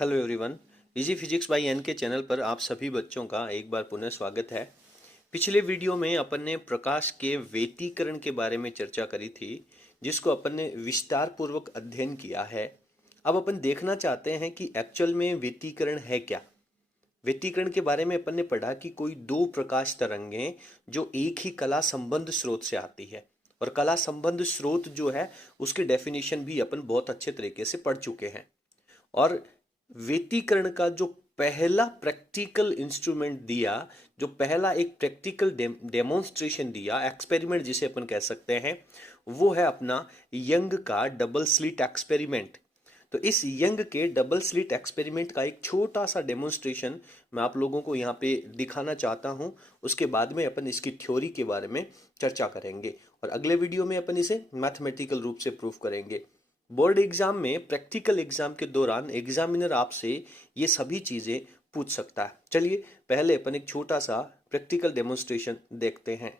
Hello everyone. Easy physics by N K channel पर आप सभी बच्चों का एक बार पुनः स्वागत है। पिछले वीडियो में अपन ने प्रकाश के व्यतिकरण के बारे में चर्चा करी थी, जिसको अपन ने विस्तार पूर्वक अध्ययन किया है। अब अपन देखना चाहते हैं कि एक्चुअल में व्यतिकरण है क्या। व्यतिकरण के बारे में अपन ने पढ़ा कि कोई दो प्रकाश तरंगें जो एक ही कला संबंध स्रोत से आती है, और कला संबंध स्रोत जो है उसकी डेफिनेशन भी अपन बहुत अच्छे तरीके से पढ़ चुके हैं। और व्यतिकरण का जो पहला प्रैक्टिकल इंस्ट्रूमेंट दिया, जो पहला एक प्रैक्टिकल डेमोन्स्ट्रेशन दिया, एक्सपेरिमेंट जिसे अपन कह सकते हैं, वो है अपना यंग का डबल स्लिट एक्सपेरिमेंट। तो इस यंग के डबल स्लिट एक्सपेरिमेंट का एक छोटा सा डेमोन्स्ट्रेशन मैं आप लोगों को यहाँ पे दिखाना चाहता हूँ। उसके बाद में अपन इसकी थ्योरी के बारे में चर्चा करेंगे और अगले वीडियो में अपन इसे मैथमेटिकल रूप से प्रूफ करेंगे। बोर्ड एग्जाम में, प्रैक्टिकल एग्जाम के दौरान एग्जामिनर आपसे ये सभी चीजें पूछ सकता है। चलिए पहले अपन एक छोटा सा प्रैक्टिकल डेमोन्स्ट्रेशन देखते हैं।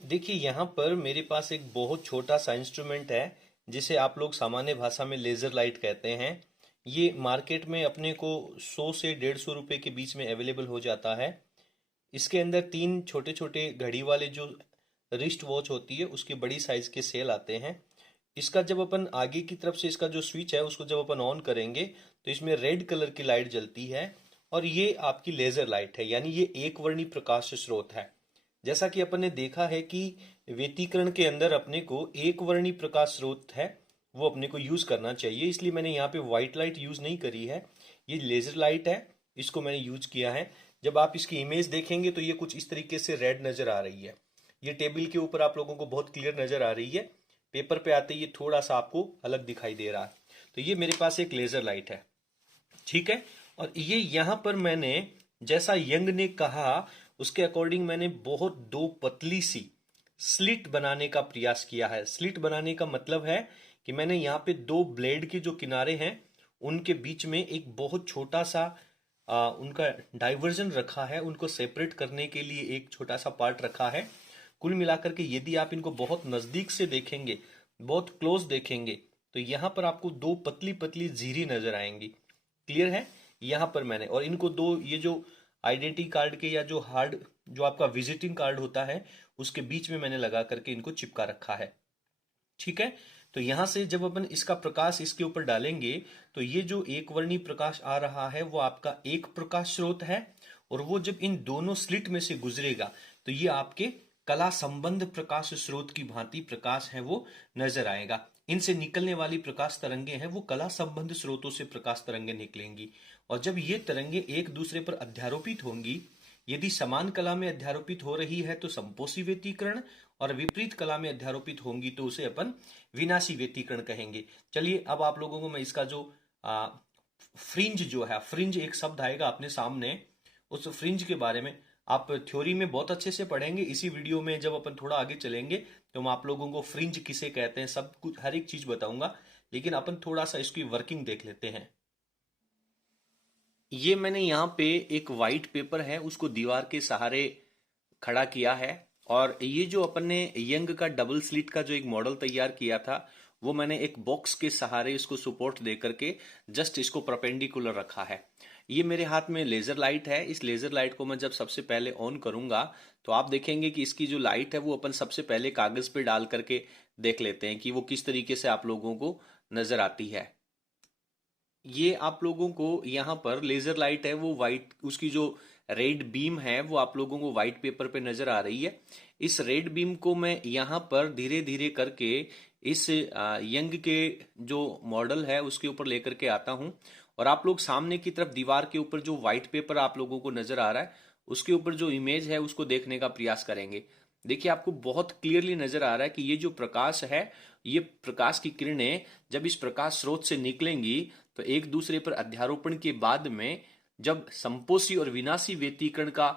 देखिए यहाँ पर मेरे पास एक बहुत छोटा सा इंस्ट्रूमेंट है, जिसे आप लोग सामान्य भाषा में लेजर लाइट कहते हैं। ये मार्केट में अपने को 100 से 150 रुपए के बीच में अवेलेबल हो जाता है। इसके अंदर 3 छोटे छोटे घड़ी वाले जो रिस्ट वॉच होती है उसके बड़ी साइज के सेल आते हैं। इसका जब अपन आगे की तरफ से इसका जो स्विच है उसको जब अपन ऑन करेंगे तो इसमें रेड कलर की लाइट जलती है, और ये आपकी लेजर लाइट है, यानी ये एक वर्णी प्रकाश स्रोत है। जैसा कि अपन ने देखा है कि व्यतिकरण के अंदर अपने को एक वर्णी प्रकाश स्रोत है, वो अपने को यूज करना चाहिए, इसलिए मैंने यहाँ पे व्हाइट लाइट यूज नहीं करी है। ये लेजर लाइट है, इसको मैंने यूज किया है। जब आप इसकी इमेज देखेंगे तो ये कुछ इस तरीके से रेड नजर आ रही है। ये टेबल के ऊपर आप लोगों को बहुत क्लियर नजर आ रही है, पेपर पे आते ये थोड़ा सा आपको अलग दिखाई दे रहा है। तो ये मेरे पास एक लेजर लाइट है, ठीक है। और ये यहां पर मैंने, जैसा यंग ने कहा उसके अकॉर्डिंग, मैंने बहुत दो पतली सी स्लिट बनाने का प्रयास किया है। स्लिट बनाने का मतलब है कि मैंने यहाँ पे दो ब्लेड के जो किनारे हैं उनके बीच में एक बहुत छोटा सा उनका डाइवर्जन रखा है, उनको सेपरेट करने के लिए एक छोटा सा पार्ट रखा है। कुल मिलाकर के यदि आप इनको बहुत नजदीक से देखेंगे, बहुत क्लोज देखेंगे, तो यहां पर आपको दो पतली पतली जीरी नजर आएंगी। क्लियर है? यहां पर मैंने, और इनको दो, ये जो आइडेंटिटी कार्ड के या जो हार्ड, जो आपका विजिटिंग कार्ड होता है, उसके बीच में मैंने लगा करके इनको चिपका रखा है, ठीक है। तो यहां से जब अपन इसका प्रकाश इसके ऊपर डालेंगे तो ये जो एक वर्णी प्रकाश आ रहा है वो आपका एक प्रकाश स्रोत है, और वो जब इन दोनों स्लिट में से गुजरेगा तो ये आपके कला संबंध प्रकाश स्रोत की भांति प्रकाश है वो नजर आएगा। इनसे निकलने वाली प्रकाश तरंगे हैं वो कला संबंध स्रोतों से प्रकाश तरंगे निकलेंगी, और जब ये तरंगे एक दूसरे पर अध्यारोपित होंगी, यदि समान कला में अध्यारोपित हो रही है तो संपोषी व्यतिकरण, और विपरीत कला में अध्यारोपित होंगी तो उसे अपन विनाशी व्यतिकरण कहेंगे। चलिए अब आप लोगों को मैं इसका जो फ्रिंज जो है, फ्रिंज एक शब्द आएगा अपने सामने, उस फ्रिंज के बारे में आप थ्योरी में बहुत अच्छे से पढ़ेंगे। इसी वीडियो में जब अपन थोड़ा आगे चलेंगे तो मैं आप लोगों को फ्रिंज किसे कहते हैं सब कुछ, हर एक चीज बताऊंगा, लेकिन अपन थोड़ा सा इसकी वर्किंग देख लेते हैं। ये मैंने यहाँ पे एक वाइट पेपर है उसको दीवार के सहारे खड़ा किया है, और ये जो अपन ने यंग का डबल स्लिट का जो एक मॉडल तैयार किया था वो मैंने एक बॉक्स के सहारे इसको सपोर्ट दे करके जस्ट इसको परपेंडिकुलर रखा है। ये मेरे हाथ में लेजर लाइट है। इस लेजर लाइट को मैं जब सबसे पहले ऑन करूंगा तो आप देखेंगे कि इसकी जो लाइट है वो अपन सबसे पहले कागज पे डाल करके देख लेते हैं कि वो किस तरीके से आप लोगों को नजर आती है। ये आप लोगों को यहाँ पर लेजर लाइट है वो वाइट, उसकी जो रेड बीम है वो आप लोगों को व्हाइट पेपर पे नजर आ रही है। इस रेड बीम को मैं यहाँ पर धीरे धीरे करके इस यंग के जो मॉडल है उसके ऊपर लेकर के आता हूँ, और आप लोग सामने की तरफ दीवार के ऊपर जो व्हाइट पेपर आप लोगों को नजर आ रहा है उसके ऊपर जो इमेज है उसको देखने का प्रयास करेंगे। देखिए आपको बहुत क्लियरली नजर आ रहा है कि ये जो प्रकाश है, ये प्रकाश की किरणें जब इस प्रकाश स्रोत से निकलेंगी तो एक दूसरे पर अध्यारोपण के बाद में जब संपोषी और विनाशी व्यतिकरण का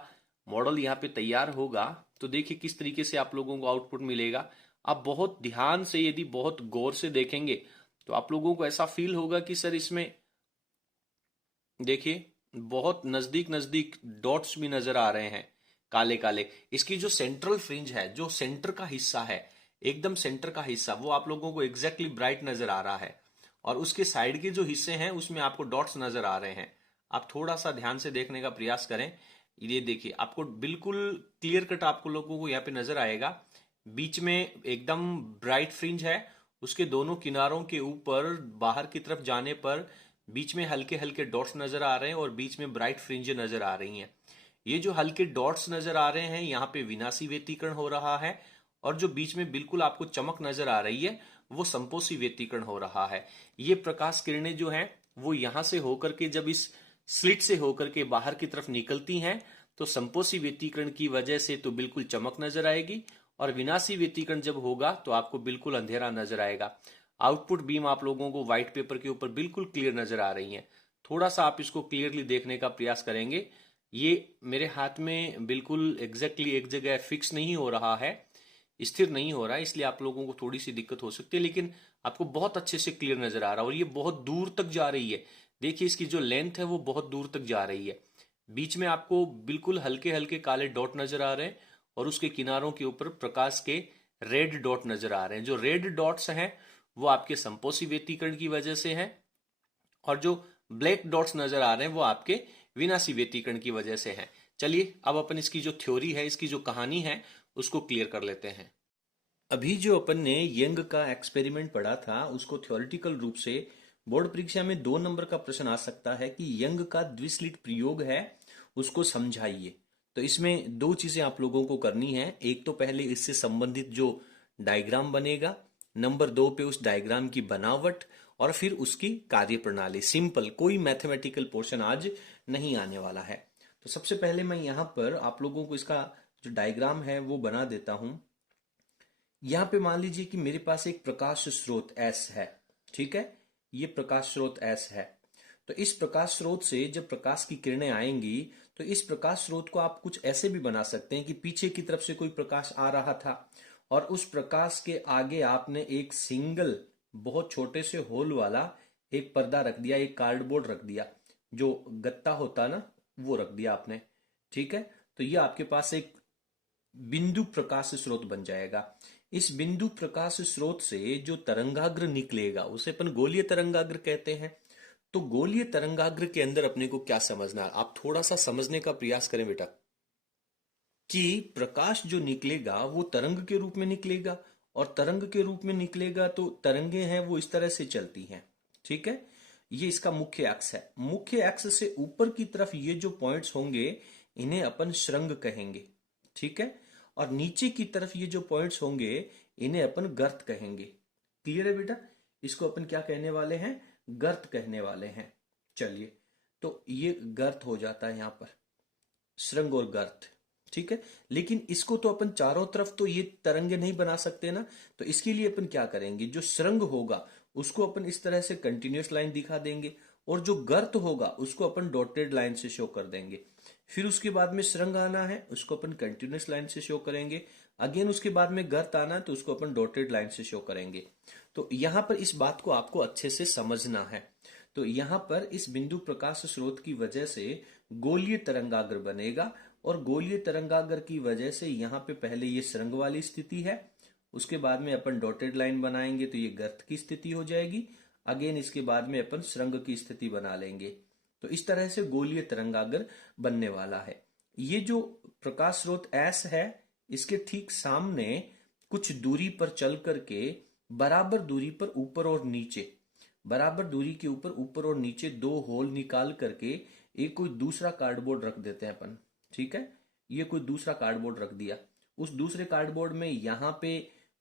मॉडल यहाँ पे तैयार होगा तो देखिए किस तरीके से आप लोगों को आउटपुट मिलेगा। आप बहुत ध्यान से, यदि बहुत गौर से देखेंगे तो आप लोगों को ऐसा फील होगा कि सर इसमें देखिए बहुत नजदीक नजदीक डॉट्स भी नजर आ रहे हैं, काले काले। इसकी जो सेंट्रल फ्रिंज है, जो सेंटर का हिस्सा है, एकदम सेंटर का हिस्सा, वो आप लोगों को एग्जैक्टली ब्राइट नजर आ रहा है, और उसके साइड के जो हिस्से हैं उसमें आपको डॉट्स नजर आ रहे हैं। आप थोड़ा सा ध्यान से देखने का प्रयास करें। ये देखिए, आपको बिल्कुल क्लियर कट आपको लोगों को यहाँ पे नजर आएगा। बीच में एकदम ब्राइट फ्रिंज है, उसके दोनों किनारों के ऊपर बाहर की तरफ जाने पर बीच में हल्के हल्के डॉट्स नजर आ रहे हैं और बीच में ब्राइट फ्रिंज नजर आ रही हैं। ये जो हल्के डॉट्स नजर आ रहे हैं, यहाँ पे विनाशी व्यतिकरण हो रहा है, और जो बीच में बिल्कुल आपको चमक नजर आ रही है वो संपोषी व्यतिकरण हो रहा है। ये प्रकाश किरणें जो हैं वो यहाँ से होकर के जब इस स्लिट से होकर के बाहर की तरफ निकलती हैं तो संपोषी व्यतिकरण की वजह से तो बिल्कुल चमक नजर आएगी, और विनाशी व्यतिकरण जब होगा तो आपको बिल्कुल अंधेरा नजर आएगा। आउटपुट बीम आप लोगों को व्हाइट पेपर के ऊपर बिल्कुल क्लियर नजर आ रही है। थोड़ा सा आप इसको क्लियरली देखने का प्रयास करेंगे। ये मेरे हाथ में बिल्कुल एग्जैक्टली एक जगह फिक्स नहीं हो रहा है, स्थिर नहीं हो रहा है, इसलिए आप लोगों को थोड़ी सी दिक्कत हो सकती है, लेकिन आपको बहुत अच्छे से क्लियर नजर आ रहा है। और ये बहुत दूर तक जा रही है। देखिए, इसकी जो लेंथ है वो बहुत दूर तक जा रही है। बीच में आपको बिल्कुल हल्के हल्के काले डॉट नजर आ रहे हैं और उसके किनारों के ऊपर प्रकाश के रेड डॉट नजर आ रहे हैं। जो रेड डॉट्स हैं वो आपके संपोषी व्यतिकरण की वजह से हैं, और जो ब्लैक डॉट्स नजर आ रहे हैं वो आपके विनाशी व्यतिकरण की वजह से हैं। चलिए अब अपन इसकी जो थ्योरी है, इसकी जो कहानी है, उसको क्लियर कर लेते हैं। अभी जो अपन ने यंग का एक्सपेरिमेंट पढ़ा था उसको थ्योरेटिकल रूप से बोर्ड परीक्षा में 2 नंबर का प्रश्न आ सकता है कि यंग का द्विस्लिट प्रयोग है उसको समझाइए। तो इसमें 2 चीजें आप लोगों को करनी है। एक तो पहले इससे संबंधित जो डायग्राम बनेगा, नंबर 2 पे उस डायग्राम की बनावट, और फिर उसकी कार्यप्रणाली। सिंपल, कोई मैथमेटिकल पोर्शन आज नहीं आने वाला है। तो सबसे पहले मैं यहाँ पर आप लोगों को इसका जो डायग्राम है वो बना देता हूं। यहां पे मान लीजिए कि मेरे पास एक प्रकाश स्रोत S है, ठीक है। ये प्रकाश स्रोत S है। तो इस प्रकाश स्रोत से जब प्रकाश की किरणें आएंगी तो इस प्रकाश स्रोत को आप कुछ ऐसे भी बना सकते हैं कि पीछे की तरफ से कोई प्रकाश आ रहा था और उस प्रकाश के आगे आपने एक सिंगल बहुत छोटे से होल वाला एक पर्दा रख दिया, एक कार्डबोर्ड रख दिया, जो गत्ता होता ना वो रख दिया आपने, ठीक है। तो ये आपके पास एक बिंदु प्रकाश स्रोत बन जाएगा। इस बिंदु प्रकाश स्रोत से जो तरंगाग्र निकलेगा उसे अपन गोलीय तरंगाग्र कहते हैं। तो गोलीय तरंगाग्र के अंदर अपने को क्या समझना है, आप थोड़ा सा समझने का प्रयास करें बेटा, कि प्रकाश जो निकलेगा वो तरंग के रूप में निकलेगा, और तरंग के रूप में निकलेगा तो तरंगे हैं वो इस तरह से चलती हैं, ठीक है। ये इसका मुख्य अक्ष है। मुख्य अक्ष से ऊपर की तरफ ये जो पॉइंट्स होंगे इन्हें अपन श्रृंग कहेंगे, ठीक है। और नीचे की तरफ ये जो पॉइंट्स होंगे इन्हें अपन गर्त कहेंगे। क्लियर है बेटा? इसको अपन क्या कहने वाले हैं? गर्त कहने वाले हैं। चलिए, तो ये गर्त हो जाता है यहां पर, श्रृंग और गर्त, ठीक है। लेकिन इसको तो अपन चारों तरफ तो ये तरंगे नहीं बना सकते ना, तो इसके लिए अपन क्या करेंगे, जो श्रृंग होगा उसको अपन इस तरह से कंटिन्यूस लाइन दिखा देंगे, और जो गर्त होगा उसको अपन डॉटेड लाइन से शो कर देंगे। फिर उसके बाद में श्रृंग आना है, उसको अपन कंटिन्यूस लाइन से शो करेंगे। अगेन उसके बाद में गर्त आना है तो उसको अपन डॉटेड लाइन से शो करेंगे। तो यहां पर इस बात को आपको अच्छे से समझना है। तो यहां पर इस बिंदु प्रकाश स्रोत की वजह से गोलीय तरंगाग्र बनेगा, और गोलीय तरंगाग्र की वजह से यहाँ पे पहले ये श्रृंग वाली स्थिति है, उसके बाद में अपन डॉटेड लाइन बनाएंगे तो ये गर्त की स्थिति हो जाएगी। अगेन इसके बाद में अपन श्रृंग की स्थिति बना लेंगे। तो इस तरह से गोलीय तरंगाग्र बनने वाला है। ये जो प्रकाश स्रोत S है, इसके ठीक सामने कुछ दूरी पर चल करके बराबर दूरी पर ऊपर और नीचे, बराबर दूरी के ऊपर और नीचे 2 होल निकाल करके एक कोई दूसरा कार्डबोर्ड रख देते हैं अपन, ठीक है। ये कोई दूसरा कार्डबोर्ड रख दिया। उस दूसरे कार्डबोर्ड में यहाँ पे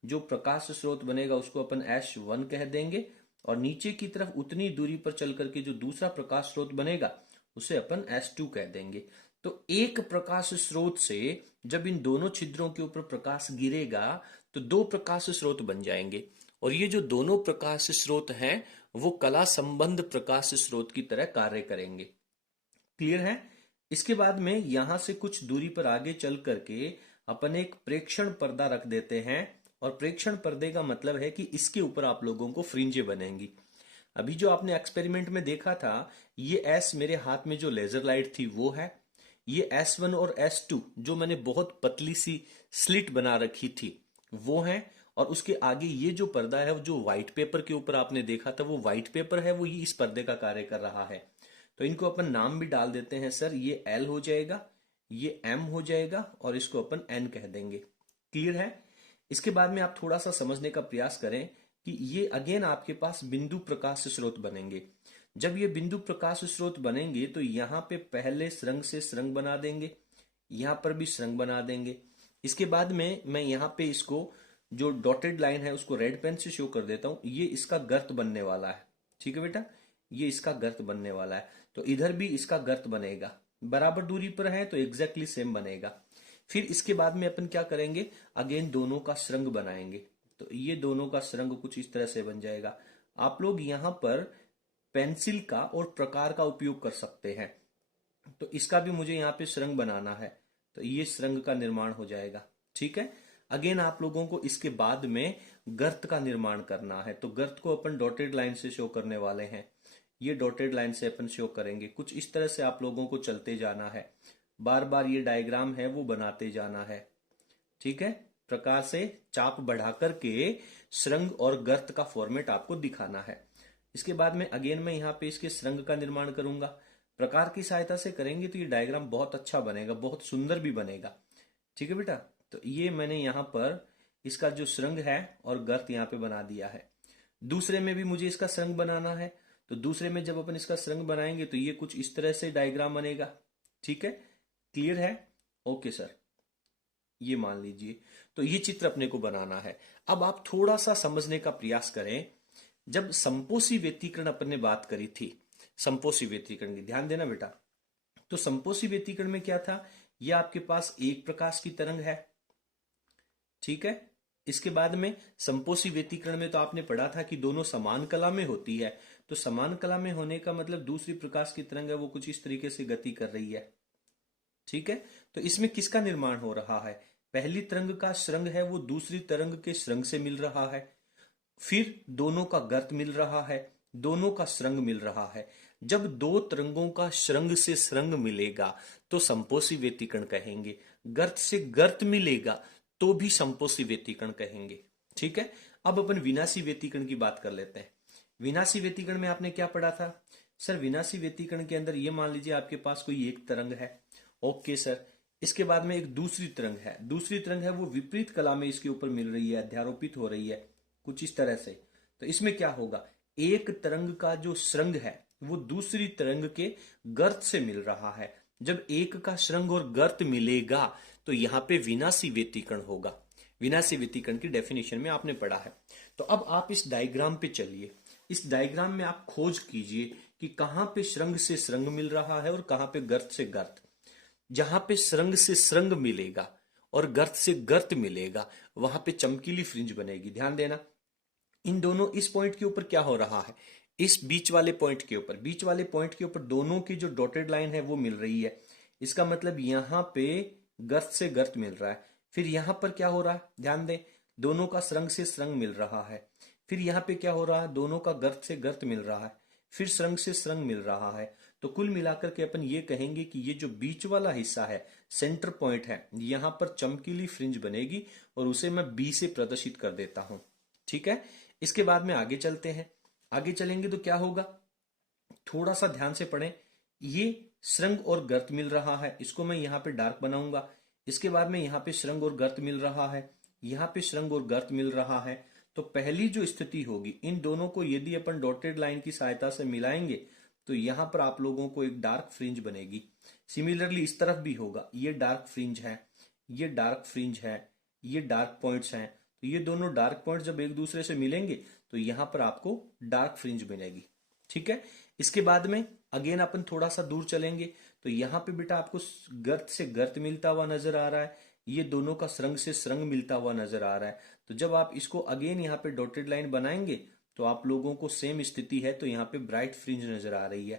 जो प्रकाश स्रोत बनेगा उसको अपन S1 कह देंगे, और नीचे की तरफ उतनी दूरी पर चल करके जो दूसरा प्रकाश स्रोत बनेगा उसे अपन S2 कह देंगे। तो एक प्रकाश स्रोत से जब इन दोनों छिद्रों के ऊपर प्रकाश गिरेगा तो 2 प्रकाश स्रोत बन जाएंगे, और ये जो दोनों प्रकाश स्रोत हैं वो कला संबंध प्रकाश स्रोत की तरह कार्य करेंगे। क्लियर है? इसके बाद में यहां से कुछ दूरी पर आगे चल करके अपन एक प्रेक्षण पर्दा रख देते हैं, और प्रेक्षण पर्दे का मतलब है कि इसके ऊपर आप लोगों को फ्रिंजें बनेंगी। अभी जो आपने एक्सपेरिमेंट में देखा था, ये S मेरे हाथ में जो लेजर लाइट थी वो है, ये S1 और S2 जो मैंने बहुत पतली सी स्लिट बना रखी थी वो है, और उसके आगे ये जो पर्दा है, जो व्हाइट पेपर के ऊपर आपने देखा था, वो व्हाइट पेपर है, वो ही इस पर्दे का कार्य कर रहा है। तो इनको अपन नाम भी डाल देते हैं सर, ये एल हो जाएगा, ये एम हो जाएगा, और इसको अपन एन कह देंगे। क्लियर है? इसके बाद में आप थोड़ा सा समझने का प्रयास करें कि ये अगेन आपके पास बिंदु प्रकाश स्रोत बनेंगे। जब ये बिंदु प्रकाश स्रोत बनेंगे तो यहां पे पहले सुरंग से सुरंग बना देंगे, यहां पर भी सुरंग बना देंगे। इसके बाद में मैं यहां पे इसको जो डॉटेड लाइन है उसको रेड पेन से शो कर देता हूं, ये इसका गर्त बनने वाला है। ठीक है बेटा, ये इसका गर्त बनने वाला है। तो इधर भी इसका गर्त बनेगा, बराबर दूरी पर है तो एग्जैक्टली सेम बनेगा। फिर इसके बाद में अपन क्या करेंगे, अगेन दोनों का सुरंग बनाएंगे। तो ये दोनों का सुरंग कुछ इस तरह से बन जाएगा। आप लोग यहां पर पेंसिल का और प्रकार का उपयोग कर सकते हैं। तो इसका भी मुझे यहाँ पे सुरंग बनाना है, तो ये सुरंग का निर्माण हो जाएगा। ठीक है, अगेन आप लोगों को इसके बाद में गर्त का निर्माण करना है। तो गर्त को अपन डॉटेड लाइन से शो करने वाले हैं, ये डॉटेड लाइन से अपन शो करेंगे। कुछ इस तरह से आप लोगों को चलते जाना है, बार बार ये डायग्राम है वो बनाते जाना है। ठीक है, प्रकार से चाप बढ़ा करके सुरंग और गर्त का फॉर्मेट आपको दिखाना है। इसके बाद में अगेन मैं यहाँ पे इसके सुरंग का निर्माण करूंगा। प्रकार की सहायता से करेंगे तो ये डायग्राम बहुत अच्छा बनेगा, बहुत सुंदर भी बनेगा। ठीक है बेटा, तो ये मैंने यहाँ पर इसका जो सुरंग है और गर्त यहाँ पे बना दिया है। दूसरे में भी मुझे इसका सुरंग बनाना है, तो दूसरे में जब अपन इसका सुरंग बनाएंगे तो ये कुछ इस तरह से डायग्राम बनेगा। ठीक है, क्लियर है? ओके सर, ये मान लीजिए। तो ये चित्र अपने को बनाना है। अब आप थोड़ा सा समझने का प्रयास करें। जब संपोषी व्यतिकरण अपन ने बात करी थी, संपोषी व्यतिकरण की ध्यान देना बेटा। तो संपोषी व्यतिकरण में क्या था, यह आपके पास एक प्रकाश की तरंग है। ठीक है, इसके बाद में संपोषी व्यतिकरण में तो आपने पढ़ा था कि दोनों समान कला में होती है। तो समान कला में होने का मतलब दूसरी प्रकाश की तरंग है वो कुछ इस तरीके से गति कर रही है। ठीक है, तो इसमें किसका निर्माण हो रहा है, पहली तरंग का सुरंग है वो दूसरी तरंग के सुरंग से मिल रहा है, फिर दोनों का गर्त मिल रहा है, दोनों का सुरंग मिल रहा है। जब दो तरंगों का सुरंग से सुरंग मिलेगा तो संपोषी व्यतिकरण कहेंगे, गर्त से गर्त मिलेगा तो भी संपोषी व्यतिकरण कहेंगे। ठीक है, अब अपन विनाशी व्यतिकरण की बात कर लेते हैं। विनाशी व्यतिकरण में आपने क्या पढ़ा था सर? विनाशी व्यतिकरण के अंदर ये मान लीजिए आपके पास कोई एक तरंग है। ओके सर, इसके बाद में एक दूसरी तरंग है, दूसरी तरंग है वो विपरीत कला में इसके ऊपर मिल रही है, अध्यारोपित हो रही है कुछ इस तरह से। तो इसमें क्या होगा, एक तरंग का जो सुरंग है वो दूसरी तरंग के गर्त से मिल रहा है। जब एक का सुरंग और गर्त मिलेगा तो यहां पे विनाशी व्यतिकरण होगा। विनाशी व्यतिकरण की डेफिनेशन में आपने पढ़ा है। तो अब आप इस डायग्राम पे चलिए, इस डायग्राम में आप खोज कीजिए कि कहां पे सुरंग से सुरंग मिल रहा है और कहां पे गर्त से गर्त। जहां पे सुरंग से सुरंग मिलेगा और गर्त से गर्त मिलेगा वहां पे चमकीली फ्रिंज बनेगी। ध्यान देना, इन दोनों, इस पॉइंट के ऊपर क्या हो रहा है, इस बीच वाले पॉइंट के ऊपर, बीच वाले पॉइंट के ऊपर दोनों की जो डॉटेड लाइन है वो मिल रही है। इसका मतलब यहां पे गर्त से गर्त मिल रहा है। फिर यहां पर क्या हो रहा है, ध्यान दें, दोनों का सुरंग से सुरंग मिल रहा है। फिर यहां पे क्या हो रहा है, दोनों का गर्त से गर्त मिल रहा है, फिर सुरंग से सुरंग मिल रहा है। तो कुल मिलाकर के अपन ये कहेंगे कि ये जो बीच वाला हिस्सा है, सेंटर पॉइंट है, यहां पर चमकीली फ्रिंज बनेगी और उसे मैं बी से प्रदर्शित कर देता हूं। ठीक है, इसके बाद में आगे चलते हैं। आगे चलेंगे तो क्या होगा, थोड़ा सा ध्यान से पढ़ें। ये सुरंग और गर्त मिल रहा है, इसको मैं यहाँ पे डार्क बनाऊंगा। इसके बाद में यहाँ पे सुरंग और गर्त मिल रहा है, यहाँ पे सुरंग और गर्त मिल रहा है। तो पहली जो स्थिति होगी, इन दोनों को यदि अपन डॉटेड लाइन की सहायता से मिलाएंगे तो यहां पर आप लोगों को एक डार्क फ्रिंज बनेगी। सिमिलरली इस तरफ भी होगा, ये डार्क फ्रिंज है, ये डार्क फ्रिंज है, ये डार्क पॉइंट्स हैं। तो ये दोनों डार्क पॉइंट्स जब एक दूसरे से मिलेंगे तो यहां पर आपको डार्क फ्रिंज बनेगी। ठीक है, इसके बाद में अगेन अपन थोड़ा सा दूर चलेंगे तो यहाँ पे बेटा आपको गर्त से गर्त मिलता हुआ नजर आ रहा है, ये दोनों का सुरंग से सुरंग मिलता हुआ नजर आ रहा है। तो जब आप इसको अगेन यहाँ पे डॉटेड लाइन बनाएंगे तो आप लोगों को सेम स्थिति है, तो यहाँ पे ब्राइट फ्रिंज नजर आ रही है।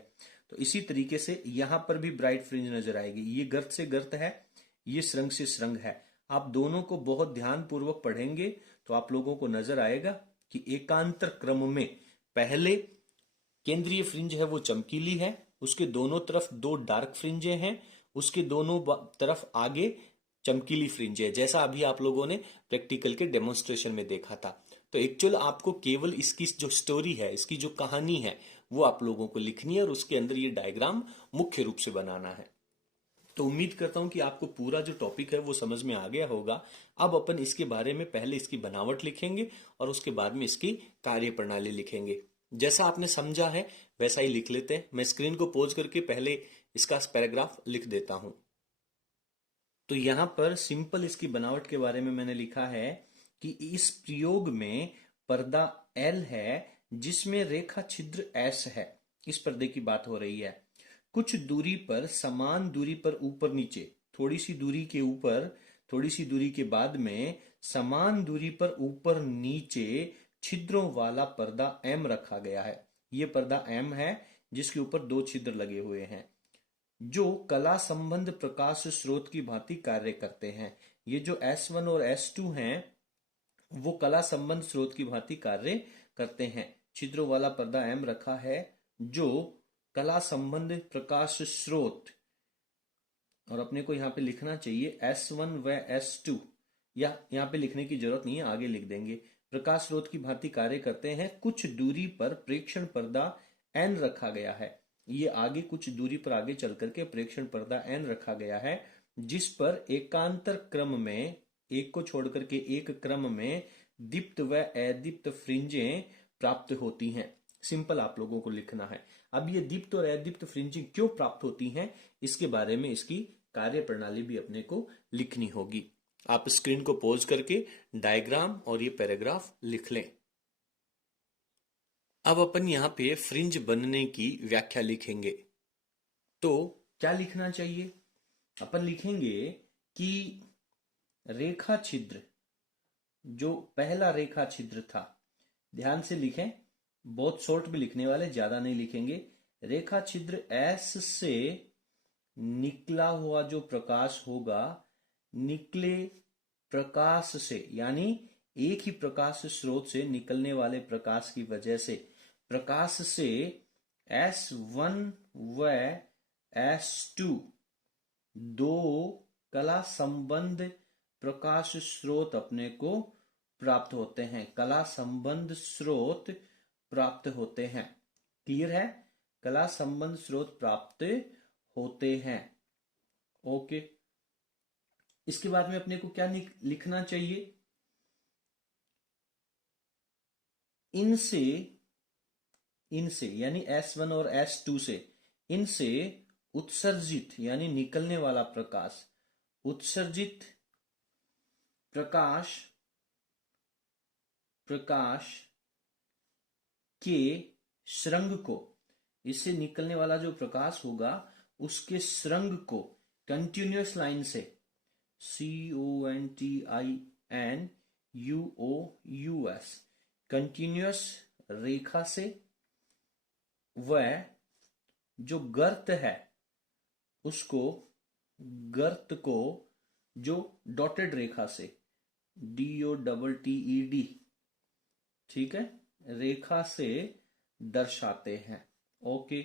तो इसी तरीके से यहाँ पर भी ब्राइट फ्रिंज नजर आएगी। ये गर्त से गर्त है, ये सुरंग से सुरंग है। आप दोनों को बहुत ध्यान पूर्वक पढ़ेंगे तो आप लोगों को नजर आएगा कि एकांतर क्रम में पहले केंद्रीय फ्रिंज है वो चमकीली है, उसके दोनों तरफ दो डार्क फ्रिंजे हैं, उसके दोनों तरफ आगे चमकीली फ्रिंज है, जैसा अभी आप लोगों ने प्रैक्टिकल के डेमोन्स्ट्रेशन में देखा था। तो एक्चुअल आपको केवल इसकी जो स्टोरी है, इसकी जो कहानी है, वो आप लोगों को लिखनी है और उसके अंदर ये डायग्राम मुख्य रूप से बनाना है। तो उम्मीद करता हूं कि आपको पूरा जो टॉपिक है वो समझ में आ गया होगा। अब अपन इसके बारे में पहले इसकी बनावट लिखेंगे और उसके बाद में इसकी कार्य प्रणाली लिखेंगे। जैसा आपने समझा है वैसा ही लिख लेते हैं। मैं स्क्रीन को पॉज करके पहले इसका पैराग्राफ लिख देता हूं। तो यहां पर सिंपल इसकी बनावट के बारे में मैंने लिखा है कि इस प्रयोग में पर्दा एल है जिसमें रेखा छिद्र एस है। इस पर्दे की बात हो रही है। कुछ दूरी पर, समान दूरी पर ऊपर नीचे, थोड़ी सी दूरी के ऊपर, थोड़ी सी दूरी के बाद में समान दूरी पर ऊपर नीचे छिद्रों वाला पर्दा एम रखा गया है। ये पर्दा एम है जिसके ऊपर दो छिद्र लगे हुए हैं जो कला संबंध प्रकाश स्रोत की भांति कार्य करते हैं। ये जो S1 और S2 हैं वो कला संबंध स्रोत की भांति कार्य करते हैं। छिद्रों वाला पर्दा एम रखा है जो कला संबंध प्रकाश स्रोत, और अपने को यहाँ पे लिखना चाहिए S1 व S2, या यहाँ पे लिखने की जरूरत नहीं है, आगे लिख देंगे। प्रकाश स्रोत की भांति कार्य करते हैं। कुछ दूरी पर प्रेक्षण पर्दा एन रखा गया है। ये आगे कुछ दूरी पर आगे चल करके प्रेक्षण पर्दा एन रखा गया है जिस पर एकांतर क्रम में, एक को छोड़ करके एक क्रम में दीप्त व अदीप्त फ्रिंजें प्राप्त होती हैं। सिंपल आप लोगों को लिखना है। अब ये दीप्त और अदीप्त फ्रिंजिंग क्यों प्राप्त होती हैं इसके बारे में इसकी कार्य प्रणाली भी अपने को लिखनी होगी। आप स्क्रीन को पॉज करके डायग्राम और ये पैराग्राफ लिख लें। अब अपन यहाँ पे फ्रिंज बनने की व्याख्या लिखेंगे। तो क्या लिखना चाहिए? अपन लिखेंगे कि रेखा छिद्र, जो पहला रेखा छिद्र था, ध्यान से लिखें, बहुत शॉर्ट में लिखने वाले, ज्यादा नहीं लिखेंगे। रेखा छिद्र एस से निकला हुआ जो प्रकाश होगा, निकले प्रकाश से, यानी एक ही प्रकाश स्रोत से निकलने वाले प्रकाश की वजह से, प्रकाश से S1 व S2 दो कला संबंध प्रकाश स्रोत अपने को प्राप्त होते हैं। कला संबंध स्रोत प्राप्त होते हैं। क्लियर है? कला संबंध स्रोत प्राप्त होते हैं। ओके। इसके बाद में अपने को क्या लिखना चाहिए? इनसे यानी S1 और S2 से, इनसे उत्सर्जित यानी निकलने वाला प्रकाश, उत्सर्जित प्रकाश के श्रृंग को, इससे निकलने वाला जो प्रकाश होगा उसके श्रृंग को कंटिन्यूअस लाइन से, CONTINUOUS, कंटिन्यूअस रेखा से, व जो गर्त है उसको, गर्त को जो डॉटेड रेखा से, DOTTED, ठीक है, रेखा से दर्शाते हैं। ओके,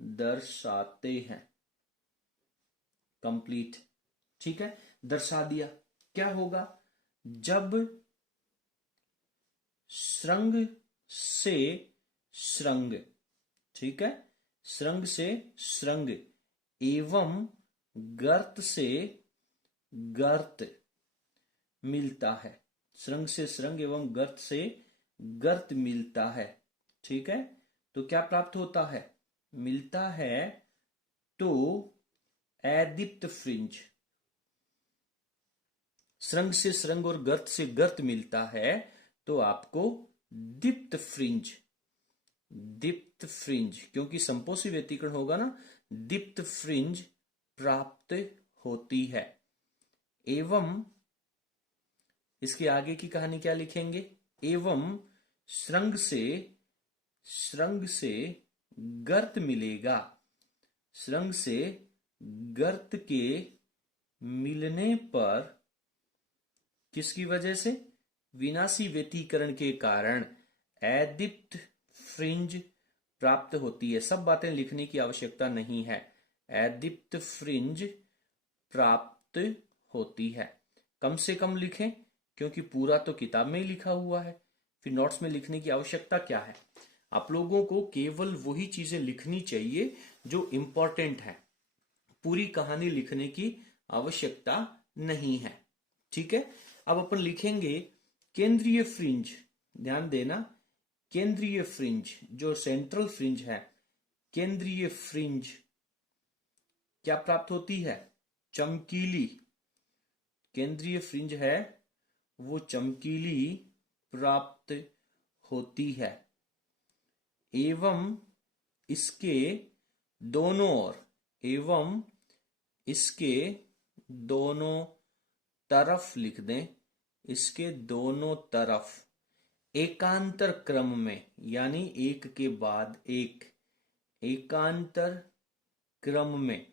दर्शाते हैं। कंप्लीट। ठीक है, दर्शा दिया। क्या होगा? जब श्रृंग से श्रृंग, ठीक है, श्रृंग से श्रृंग एवं गर्त से गर्त मिलता है, श्रृंग से श्रृंग एवं गर्त से गर्त मिलता है, ठीक है, तो क्या प्राप्त होता है? मिलता है तो अदीप्त फ्रिंज, श्रृंग से श्रृंग और गर्त से गर्त मिलता है तो आपको दीप्त फ्रिंज, दीप्त फ्रिंज, क्योंकि संपोषी व्यतिकरण होगा ना, दीप्त फ्रिंज प्राप्त होती है। एवं इसके आगे की कहानी क्या लिखेंगे? एवं श्रृंग से गर्त मिलेगा, श्रृंग से गर्त के मिलने पर, किसकी वजह से? विनाशी व्यतिकरण के कारण अदीप्त फ्रिंज प्राप्त होती है। सब बातें लिखने की आवश्यकता नहीं है। अदीप्त फ्रिंज प्राप्त होती है। कम से कम लिखें, क्योंकि पूरा तो किताब में ही लिखा हुआ है, फिर नोट्स में लिखने की आवश्यकता क्या है। आप लोगों को केवल वही चीजें लिखनी चाहिए जो इम्पोर्टेंट है, पूरी कहानी लिखने की आवश्यकता नहीं है। ठीक है, अब अपन लिखेंगे केंद्रीय फ्रिंज। ध्यान देना, केंद्रीय फ्रिंज जो सेंट्रल फ्रिंज है, केंद्रीय फ्रिंज क्या प्राप्त होती है? चमकीली। केंद्रीय फ्रिंज है वो चमकीली प्राप्त होती है, एवं इसके दोनों ओर, एवं इसके दोनों तरफ लिख दें, इसके दोनों तरफ एकांतर क्रम में, यानी एक के बाद एक, एकांतर क्रम में।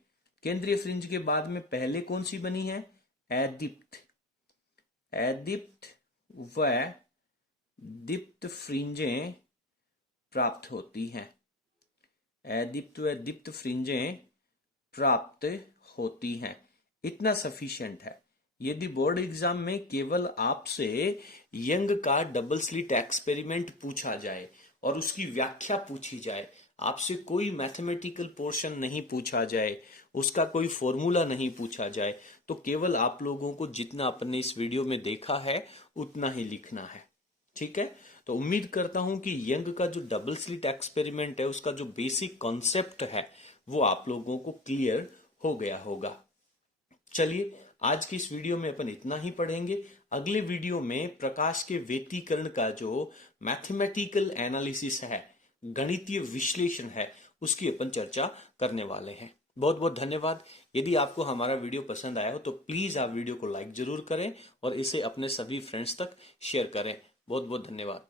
केंद्रीय फ्रिंज के बाद में पहले कौन सी बनी है? अदीप्त। अदीप्त व दीप्त फ्रिंजें प्राप्त होती हैं। अदीप्त व दीप्त फ्रिंजें प्राप्त होती हैं। इतना सफिशिएंट है। यदि बोर्ड एग्जाम में केवल आपसे यंग का डबल स्लिट एक्सपेरिमेंट पूछा जाए और उसकी व्याख्या पूछी जाए, आपसे कोई मैथमेटिकल पोर्शन नहीं पूछा जाए, उसका कोई फॉर्मूला नहीं पूछा जाए, तो केवल आप लोगों को जितना अपन ने इस वीडियो में देखा है उतना ही लिखना है। ठीक है, तो उम्मीद करता हूं कि यंग का जो डबल स्लिट एक्सपेरिमेंट है उसका जो बेसिक कॉन्सेप्ट है वो आप लोगों को क्लियर हो गया होगा। चलिए, आज की इस वीडियो में अपन इतना ही पढ़ेंगे। अगले वीडियो में प्रकाश के व्यतिकरण का जो मैथमेटिकल एनालिसिस है, गणितीय विश्लेषण है, उसकी अपन चर्चा करने वाले हैं। बहुत बहुत धन्यवाद। यदि आपको हमारा वीडियो पसंद आया हो तो प्लीज आप वीडियो को लाइक जरूर करें और इसे अपने सभी फ्रेंड्स तक शेयर करें। बहुत बहुत धन्यवाद।